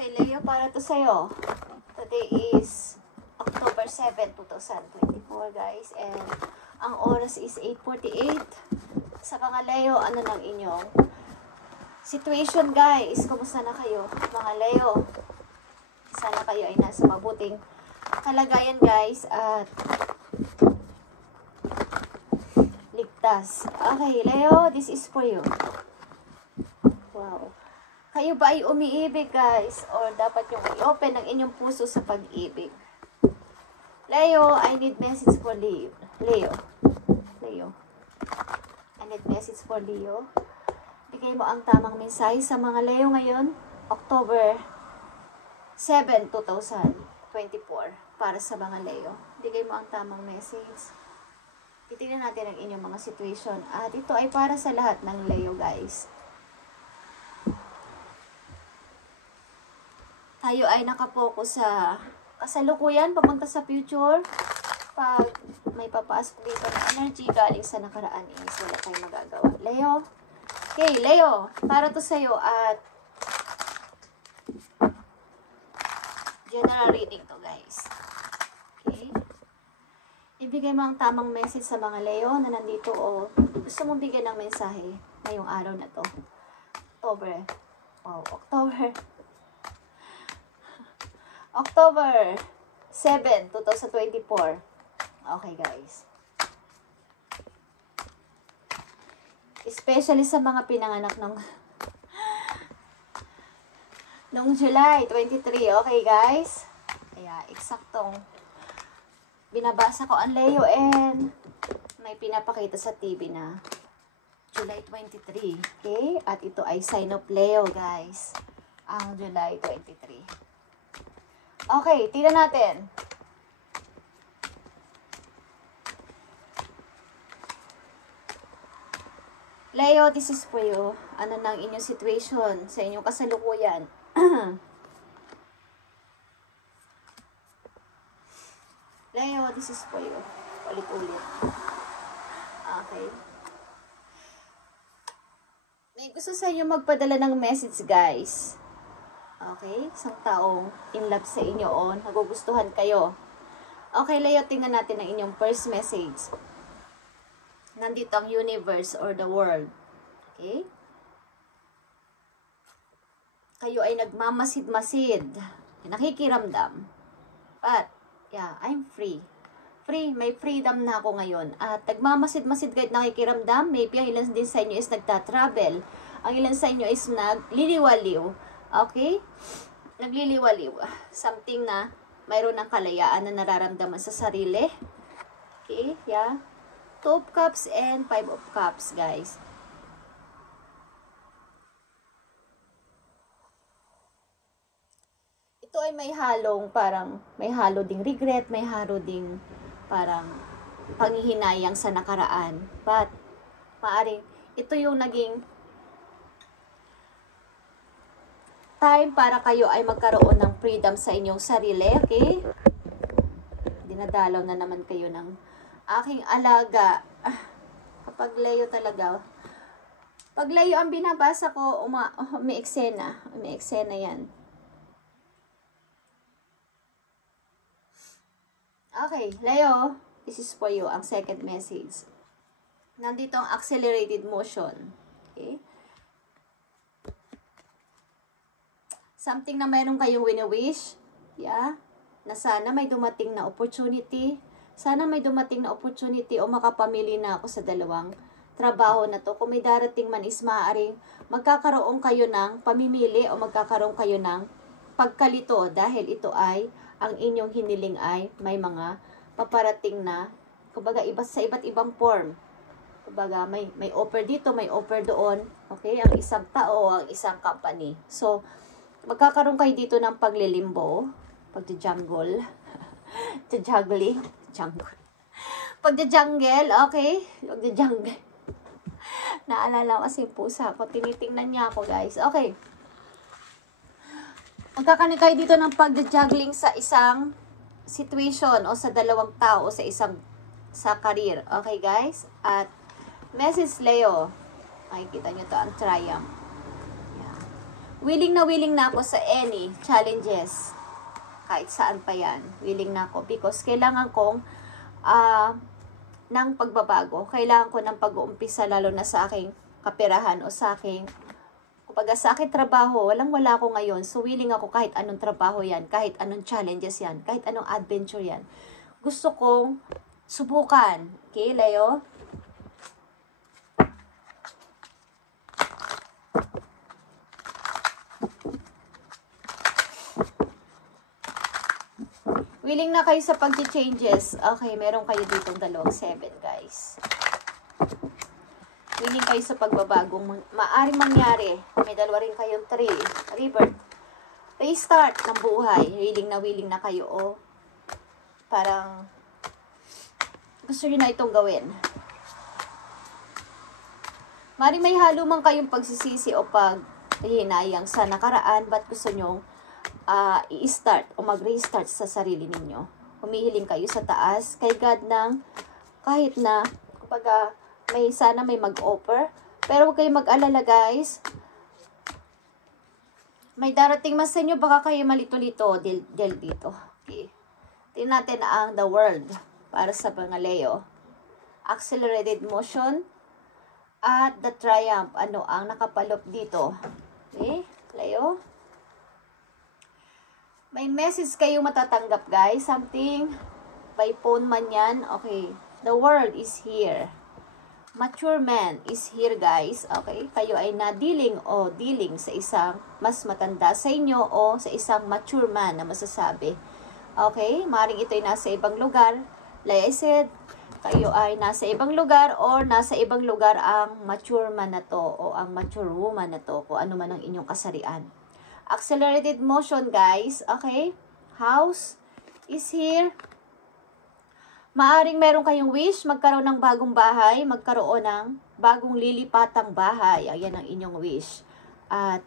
Okay, Leo, para to sa'yo. Today is October 7, 2024, guys. And ang oras is 8:48. Sa mga Leo, ano ng inyong situation, guys? Kumusta na kayo, mga Leo? Sana kayo ay nasa mabuting kalagayan, guys. At ligtas. Okay, Leo, this is for you. Wow. Kayo ba ay umiibig, guys? Or dapat yung i-open ang inyong puso sa pag-ibig? Leo, I need message for Leo. Leo. I need message for Leo. Bigay mo ang tamang mensahe sa mga Leo ngayon. October 7, 2024. Para sa mga Leo. Bigay mo ang tamang message. Titignan natin ang inyong mga situation. At ito ay para sa lahat ng Leo, guys. Tayo ay nakapokus sa kasalukuyan, papunta sa future. Pag may papasok dito na energy galing sa nakaraan is wala tayong magagawa. Leo. Okay, Leo. Para to sa'yo at general reading to, guys. Okay. Ibigay mo ang tamang message sa mga Leo na nandito o gusto mong bigyan ng mensahe ngayong araw na to. October 7, 2024. Okay, guys. Especially sa mga pinanganak nung July 23. Okay, guys? Kaya, eksaktong binabasa ko ang Leo and may pinapakita sa TV na July 23. Okay? At ito ay sign of Leo, guys. Ang July 23. Okay, tingnan natin. Leo, this is for you. Ano nang inyong situation sa inyong kasalukuyan? Leo, this is for you. Ulit-ulit. Okay. May gusto sa inyo magpadala ng message, guys. Okay? Isang taong in love sa inyo o nagugustuhan kayo. Okay, Leo, tingnan natin ang inyong first message. Nandito ang universe or the world. Okay? Kayo ay nagmamasid-masid. Nakikiramdam. But, yeah, I'm free. May freedom na ako ngayon. At nagmamasid-masid kahit nakikiramdam. Maybe ang ilan din sa inyo is nagta-travel. Ang ilan sa inyo is nagliliwaliw. Okay? Nagliliwaliw. Something na mayroon ng kalayaan na nararamdaman sa sarili. Okay? Yeah. 2 of Cups and 5 of Cups, guys. Ito ay may halo ding regret, may halo ding parang panghihinayang sa nakaraan. But, maaring, ito yung naging time para kayo ay magkaroon ng freedom sa inyong sarili, okay? Dinadalaw na naman kayo ng aking alaga. Kapag Leo talaga. Pag Leo ang binabasa ko, may eksena. May eksena yan. Okay, Leo, this is for you, ang second message. Nandito ang accelerated motion. Okay? Something na mayroon kayong wini-wish. Yeah. Na sana may dumating na opportunity. Sana may dumating na opportunity o makapamili na ako sa dalawang trabaho na to. Kung may darating man is maaaring magkakaroon kayo ng pamimili o magkakaroon kayo ng pagkalito dahil ito ay ang inyong hiniling ay may mga paparating na kumbaga sa iba't ibang form. Kumbaga may offer dito, may offer doon. Okay? Ang isang tao o ang isang company. So, magkakaroon kayo dito ng paglilimbo, pagja-jungle, pagja-jungle, okay? Pagja-jungle. Naalala ko kasi yung pusa ko, tinitingnan niya ako, guys. Okay. Magkakaroon kayo dito ng pagja-juggling sa isang situation o sa dalawang tao o sa career. Okay, guys? At message Leo. Makikita nyo to ang triumph. willing na ako sa any challenges. Kahit saan pa yan, willing na ako. Because kailangan kong ng pagbabago. Kailangan ko ng pag-uumpisa lalo na sa aking kaperahan o sa aking sa aking trabaho, wala ako ngayon. So, willing ako kahit anong trabaho yan, kahit anong challenges yan, kahit anong adventure yan. Gusto kong subukan. Okay, Leo? Willing na kayo sa pag-changes. Okay, meron kayo ditong dalawang 7, guys. Willing kayo sa pagbabagong maaring mangyari. May dalawa rin kayong 3. Rebirth. Restart ng buhay. Willing na kayo. Oh. Parang gusto nyo na itong gawin. Maaring may halo man kayong pagsisisi o paghihinayang sa nakaraan. Ba't gusto nyo i-start o mag-restart sa sarili ninyo? Humihiling kayo sa taas kay God ng kahit na kapag sana may mag-offer. Pero huwag kayong mag-alala, guys. May darating man sa inyo, baka kayo malito-lito del dito. Okay. Tingnan natin ang the world para sa mga Leo. Accelerated motion at the triumph. Ano ang nakapalop dito? Okay, Leo. May message kayong matatanggap, guys. Something by phone man yan. Okay. The world is here. Mature man is here, guys. Okay? Kayo ay dealing sa isang mas matanda sa inyo o sa isang mature man na masasabi. Okay? Maring ito ay nasa ibang lugar. Like I said, kayo ay nasa ibang lugar or nasa ibang lugar ang mature man na to o ang mature woman na to kung ano man ang inyong kasarian. Accelerated motion, guys. Okay? House is here. Maaring meron kayong wish, magkaroon ng bagong bahay, magkaroon ng bagong lilipatang bahay. Ayan ang inyong wish. At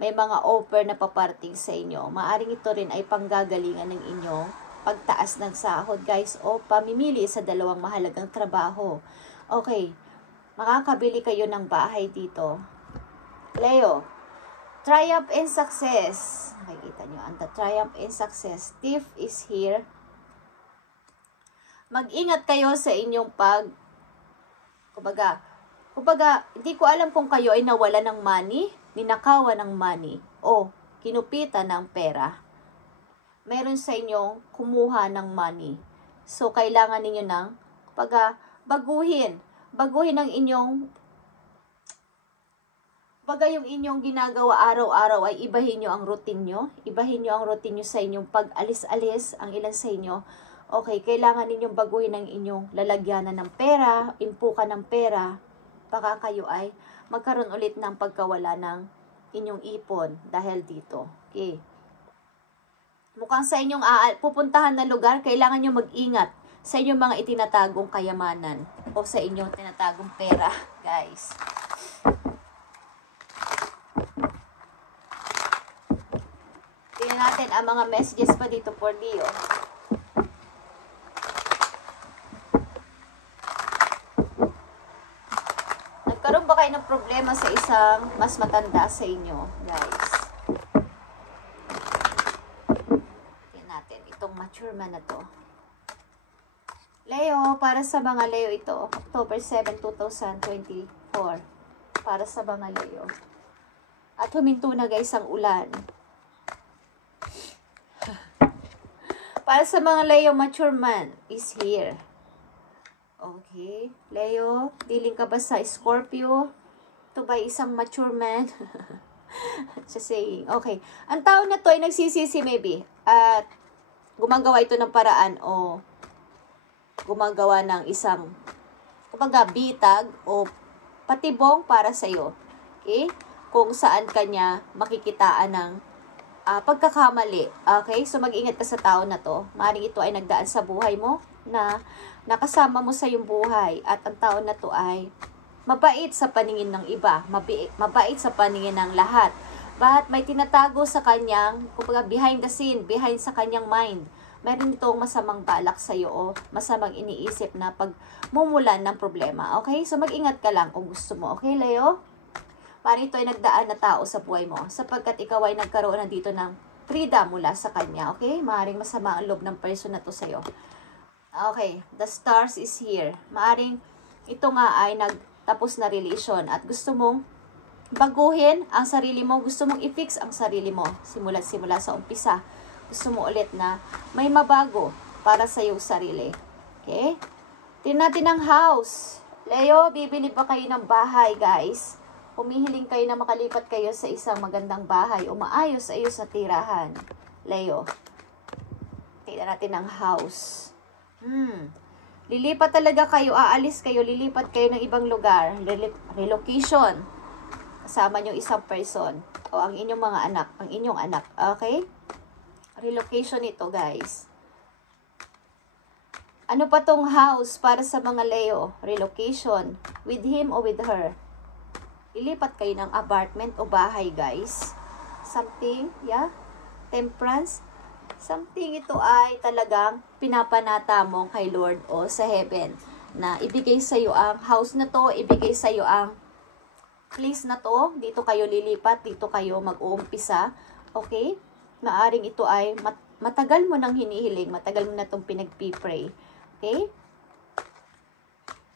may mga offer na paparting sa inyo. Maaring ito rin ay panggagalingan ng inyong pagtaas ng sahod, guys, o pamimili sa dalawang mahalagang trabaho. Okay, makakabili kayo ng bahay dito. Leo, triumph and success. Nakikita nyo, ang triumph and success. Thief is here. Mag-ingat kayo sa inyong kumbaga, hindi ko alam kung kayo ay nawala ng money, ninakawan ng money, o kinupitan ng pera. Meron sa inyong kumuha ng money. So, kailangan ninyo ng, baguhin ang inyong, yung inyong ginagawa araw-araw ay ibahin nyo ang routine nyo. Ibahin nyo ang routine nyo sa inyong pag-alis-alis, ang ilan sa inyo. Okay, kailangan ninyong baguhin ang inyong lalagyanan ng pera, impukan ng pera, baka kayo ay magkaroon ulit ng pagkawala ng inyong ipon dahil dito. Okay. Mukhang sa inyong pupuntahan na lugar, kailangan nyo mag-ingat sa inyong mga itinatagong kayamanan o sa inyong tinatagong pera, guys. Tingnan natin ang mga messages pa dito for Leo. Nagkaroon ba kayo ng problema sa isang mas matanda sa inyo, guys? Tingnan natin, itong mature man na to. Leo, para sa mga Leo ito, October 7, 2024. Para sa mga Leo. At huminto na, guys, ang ulan. Para sa mga Leo, mature man is here. Okay. Leo, dealing ka ba sa Scorpio? Ito ba isang mature man? Just saying. Okay. Ang tao na to ay nagsisisi maybe. At gumagawa ito ng paraan o gumagawa ng isang bitag o patibong para sa'yo. Okay? Kung saan kanya makikitaan ng pagkakamali. Okay? So, mag-ingat ka sa tao na to. Maaaring ito ay nagdaan sa buhay mo na nakasama mo sa iyong buhay at ang tao na to ay mabait sa paningin ng iba, mabait sa paningin ng lahat. But may tinatago sa kanyang, kumbaga behind the scene, behind sa kanyang mind. Meron itong masamang balak sa iyo o masamang iniisip na pagmumulan ng problema. Okay? So mag-ingat ka lang kung gusto mo. Okay, Leo? Parang ito ay nagdaan na tao sa buhay mo sapagkat ikaw ay nagkaroon na dito ng freedom mula sa kanya. Okay? Maaring masama ang loob ng person na to sa'yo. Okay. The stars is here. Maaring ito nga ay nagtapos na relation at gusto mong baguhin ang sarili mo. Gusto mong i-fix ang sarili mo. Simula sa umpisa. Gusto mo ulit na may mabago para sa iyong sarili. Okay? Tingnan natin ang house. Leo, bibili pa kayo ng bahay, guys. Humihiling kayo na makalipat kayo sa isang magandang bahay o maayos sa iyo sa tirahan. Leo. Tingnan natin ang house. Lilipat talaga kayo, aalis kayo, lilipat kayo ng ibang lugar. Relocation. Kasama nyo isang person o ang inyong mga anak, ang inyong anak. Okay? Relocation ito, guys. Ano pa tong house para sa mga Leo? Relocation. With him or with her? Ilipat kayo ng apartment o bahay, guys. Something, yeah? Temperance. Something ito ay talagang pinapanata mo kay Lord o sa heaven. Na ibigay sa iyo ang house na to, ibigay sa iyo ang place na to. Dito kayo lilipat, dito kayo mag-uumpisa. Okay? Maaring ito ay matagal mo nang hinihiling, matagal mo na itong pinagpipray. Okay?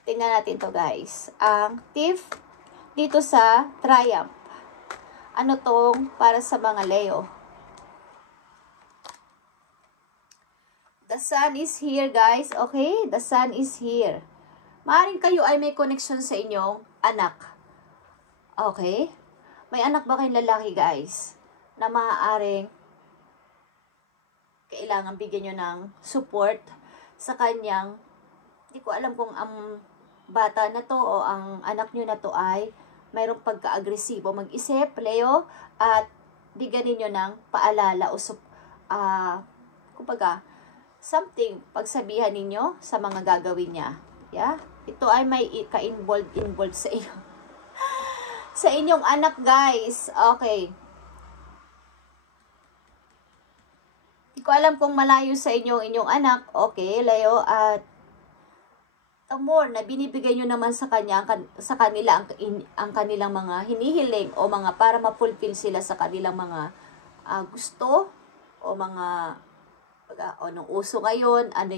Tingnan natin to, guys. Ang thief dito sa triumph. Ano tong para sa mga Leo? The sun is here, guys. Okay? The sun is here. Maaring kayo ay may connection sa inyong anak. Okay? May anak ba kayong lalaki, guys? Na maaaring kailangan bigyan nyo ng support sa kanyang, hindi ko alam kung ang bata na to o ang anak nyo na to ay mayroong pagka-agresibo mag-isip, Leo, at bigyan ninyo ng paalala o kumbaga, something, pagsabihan ninyo sa mga gagawin niya. Yeah? Ito ay may ka-involved sa iyo. Sa inyong anak, guys. Okay. Ko alam kung malayo sa inyong anak, okay, Leo, at the more na binibigay nyo naman sa kanila ang kanilang mga hinihiling o mga para ma-fulfill sila sa kanilang mga gusto o mga nung uso ngayon, ano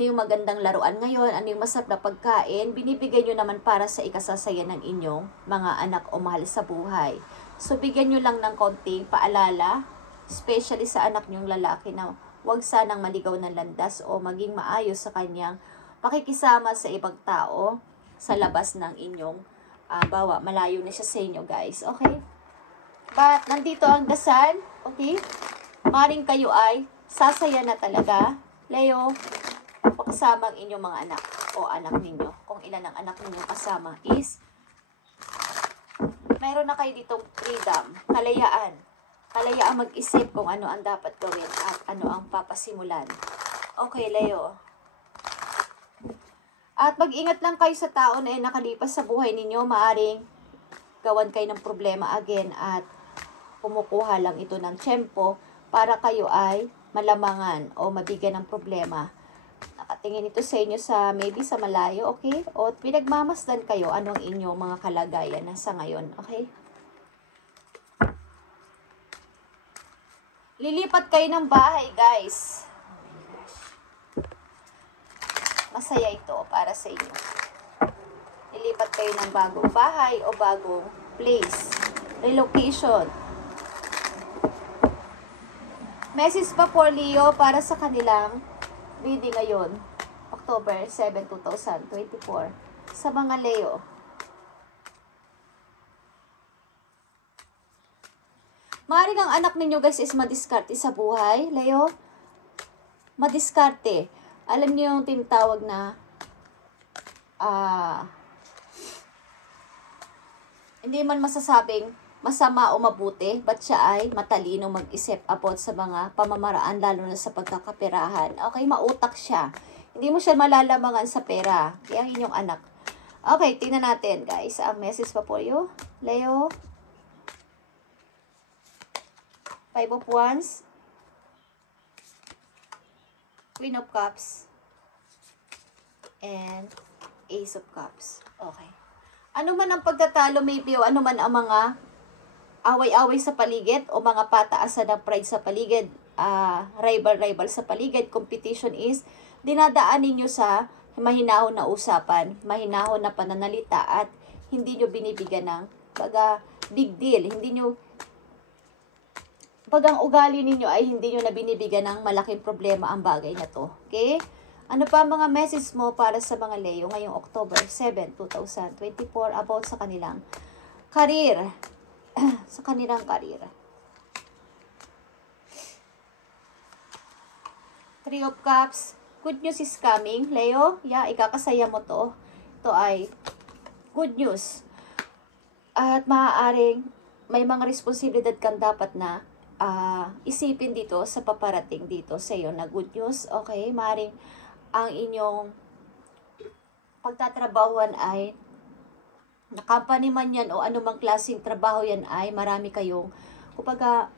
yung magandang laruan ngayon, ano yung masarap na pagkain, binibigay nyo naman para sa ikasasaya ng inyong mga anak o mahal sa buhay. So, bigyan nyo lang ng konting paalala, especially sa anak nyong lalaki na huwag sanang maligaw ng landas o maging maayos sa kanyang pakikisama sa ibang tao sa labas ng inyong bawa. Malayo na siya sa inyo, guys. Okay? But, nandito ang the sun. Okay? Maring kayo ay sasaya na talaga. Leo, kasama ang inyong mga anak o anak ninyo. Kung ilan ang anak ninyo kasama is mayroon na kayo ditong freedom, kalayaan. Kalayaan mag-isip kung ano ang dapat gawin at ano ang papasimulan. Okay, Leo. At mag-ingat lang kayo sa tao na nakalipas sa buhay ninyo. Maaring gawan kayo ng problema again at kumukuha lang ito ng tiyempo para kayo ay malamangan o mabigyan ng problema. Nakatingin ito sa inyo sa maybe sa malayo, okay? O pinagmamasdan kayo anong inyong mga kalagayan na sa ngayon, okay? Lilipat kayo ng bahay, guys. Masaya ito para sa inyo. Lilipat kayo ng bagong bahay o bagong place. Relocation. Message pa for Leo para sa kanilang reading ngayon, October 7, 2024. Sa mga Leo. Maaaring ang anak ninyo, guys, is madiskarte sa buhay. Leo, madiskarte. Alam niyo yung tinatawag na hindi man masasabing masama o mabuti, but siya ay matalino mag-isip about sa mga pamamaraan, lalo na sa pagkakaperahan. Okay, mautak siya. Hindi mo siya malalamangan sa pera. Kaya ang inyong anak. Okay, tingnan natin, guys. Ang message pa po you, Leo. 5 of Wands, Queen of Cups, and Ace of Cups. Okay. Ano man ang pagtatalo maybe o ano man ang mga away-away sa paligid o mga pataasan ng pride sa paligid, rival sa paligid, competition is dinadaanin nyo sa mahinahon na usapan, mahinahon na pananalita at hindi nyo binibigyan ng big deal. Hindi nyo ang ugali ninyo ay hindi nyo na binibigyan ng malaking problema ang bagay na to. Okay? Ano pa ang mga message mo para sa mga Leo ngayong October 7, 2024 about sa kanilang career? Sa kanilang career. Three of Cups. Good news is coming, Leo. Yeah, ikakasaya mo to. Ito ay good news. At maaaring may mga responsibilidad kang dapat na isipin dito sa paparating dito sa iyo na good news. Okay, maaaring ang inyong pagtatrabahuan ay na company man yan o anumang klaseng trabaho yan ay marami kayong kumbaga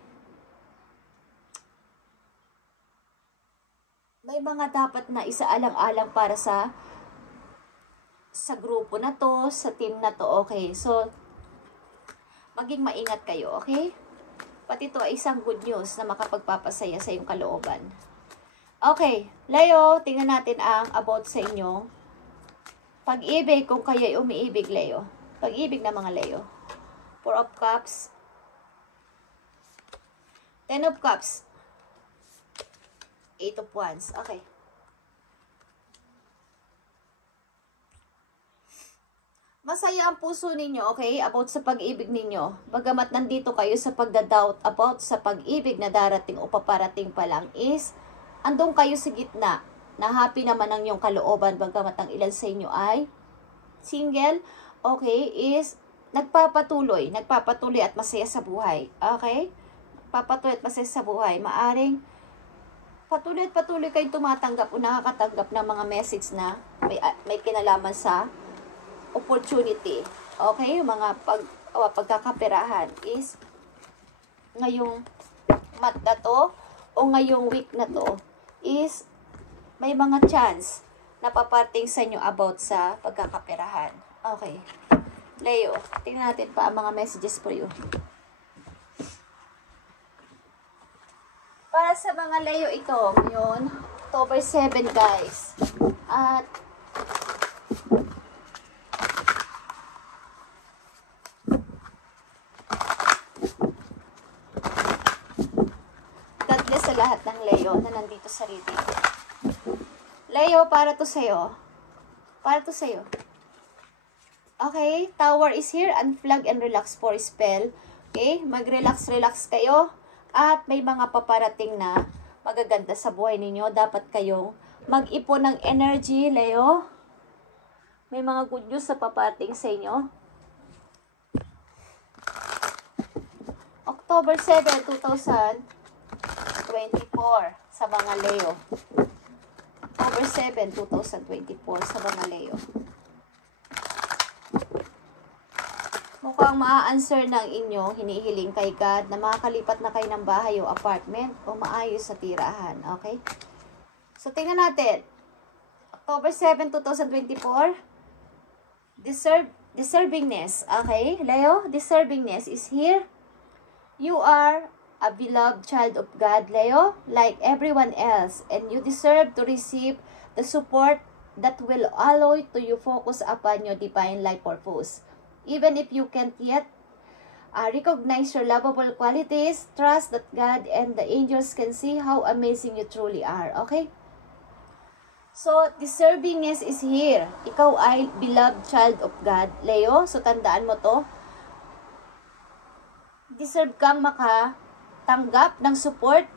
may mga dapat na isaalang-alang para sa grupo na to, sa team na to. Okay, so maging maingat kayo, okay? Pati ito ay isang good news na makapagpapasaya sa iyong kalooban. Okay, Leo, tingnan natin ang about sa inyo. Pag-ibig, kung kayo'y umiibig, Leo. Pag-ibig na mga Leo. Four of Cups. Ten of Cups. Eight of Wands. Okay. Masaya ang puso ninyo, okay? About sa pag-ibig ninyo. Bagamat nandito kayo sa pagdadoubt about sa pag-ibig na darating o paparating pa lang is andong kayo sa gitna na happy naman ang iyong kalooban bagamat ang ilan sa inyo ay single, okay, is nagpapatuloy at masaya sa buhay, okay? Nagpapatuloy at masaya sa buhay. Maaring patuloy kayong tumatanggap o nakakatanggap ng mga message na may kinalaman sa opportunity, okay? Mga pagkakaperahan is ngayong month na to o ngayong week na to is may mga chance na paparting sa inyo about sa pagkakaperahan. Okay. Leo, tingnan natin pa ang mga messages for you. Para sa mga Leo ito, ngayon, October 7, guys. At God bless sa lahat ng Leo na nandito sa reading. Leo, para to sa'yo. Para to sa'yo. Okay, Tower is here. Unplug and relax for spell. Okay, mag-relax kayo. At may mga paparating na magaganda sa buhay ninyo. Dapat kayong mag-ipon ng energy, Leo. May mga good news sa paparating sa inyo. October 7, 2024 sa mga Leo. October 7, 2024 sa mga Leo. Mukhang maa-answer ng inyong hinihiling kay God na makakalipat na kayo ng bahay o apartment o maayos sa tirahan. Okay? So, tingnan natin. October 7, 2024. Deservingness. Okay? Leo, deservingness is here. You are a beloved child of God, Leo, like everyone else, and you deserve to receive the support that will allow to you focus upon your divine life purpose. Even if you can't yet recognize your lovable qualities, trust that God and the angels can see how amazing you truly are. Okay? So, deservingness is here. Ikaw ay beloved child of God, Leo. So, tandaan mo to. Deserve kang makatanggap ng support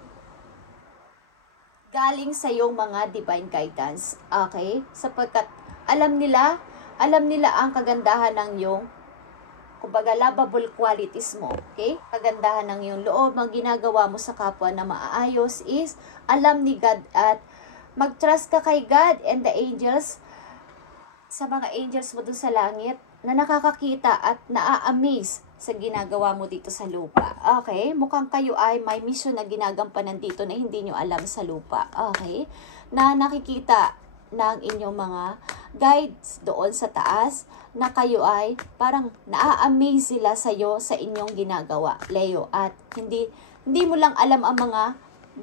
galing sa iyong mga divine guidance. Okay? Sapagkat alam nila ang kagandahan ng iyong kumbaga lovable qualities mo. Okay? Kagandahan ng iyong loob, ang ginagawa mo sa kapwa na maayos is alam ni God at mag-trust ka kay God and the angels, sa mga angels mo dun sa langit na nakakakita at naa-amaze sa ginagawa mo dito sa lupa. Okay? Mukhang kayo ay may mission na ginagampanan dito na hindi nyo alam sa lupa. Okay? Na nakikita ng inyong mga guides doon sa taas na kayo ay parang naa-amaze sila sa'yo sa inyong ginagawa, Leo. At hindi mo lang alam ang mga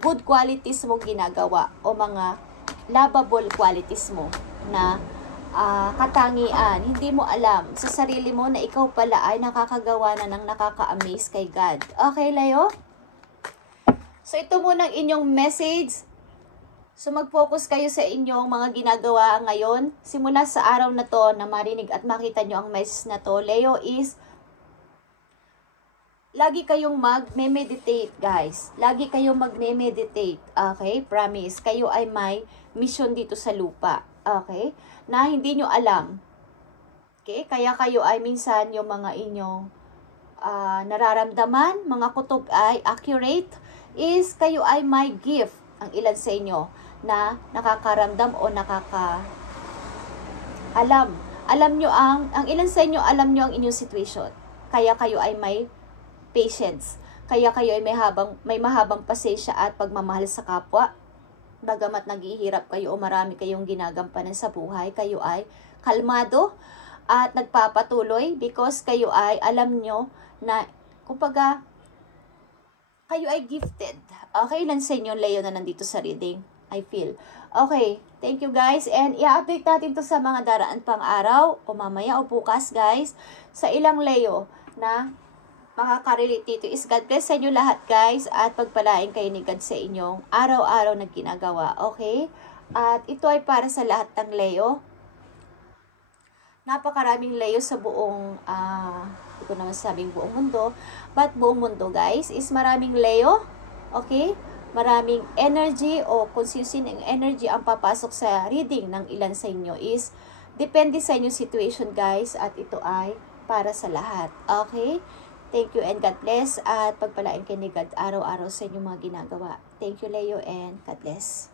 good qualities mong ginagawa o mga lovable qualities mo na katangian. Hindi mo alam sa sarili mo na ikaw pala ay nakakagawa na ng nakaka-amaze kay God. Okay, Leo? So, ito muna ang inyong message. So, mag-focus kayo sa inyong mga ginagawa ngayon. Simula sa araw na to na marinig at makita nyo ang message na to, Leo, is lagi kayong mag-meditate, guys. Lagi kayong mag-meditate. Okay? Promise. Kayo ay may mission dito sa lupa. Okay? Na hindi nyo alam. Okay? Kaya kayo ay minsan yung mga inyong nararamdaman, mga kutob ay accurate, is kayo ay may gift. Ang ilan sa inyo na nakakaramdam o alam. Alam nyo ang ilan sa inyo alam nyo ang inyong situation. Kaya kayo ay may patience. Kaya kayo ay may mahabang pasensya at pagmamahal sa kapwa. Bagamat naghihirap kayo o marami kayong ginagampanan sa buhay, kayo ay kalmado at nagpapatuloy because kayo ay alam nyo na, kumbaga, kayo ay gifted. Okay, ilan sa inyo, Leo, na nandito sa reading? I feel. Okay, thank you guys. And i-update natin to sa mga daraan pang araw o mamaya o bukas, guys, sa ilang Leo na makaka-relate dito is God bless sa inyo lahat, guys, at pagpalain kayo ni God sa inyong araw-araw na ginagawa, okay? At ito ay para sa lahat ng Leo. Napakaraming Leo sa buong, hindi ko naman sabing buong mundo, but buong mundo, guys, is maraming Leo, okay? Maraming energy o kung sino yung energy ang papasok sa reading ng ilan sa inyo is depende sa inyong situation, guys, at ito ay para sa lahat, okay? Thank you and God bless at pagpalain kayo ni God araw-araw sa inyong mga ginagawa. Thank you, Leo, and God bless.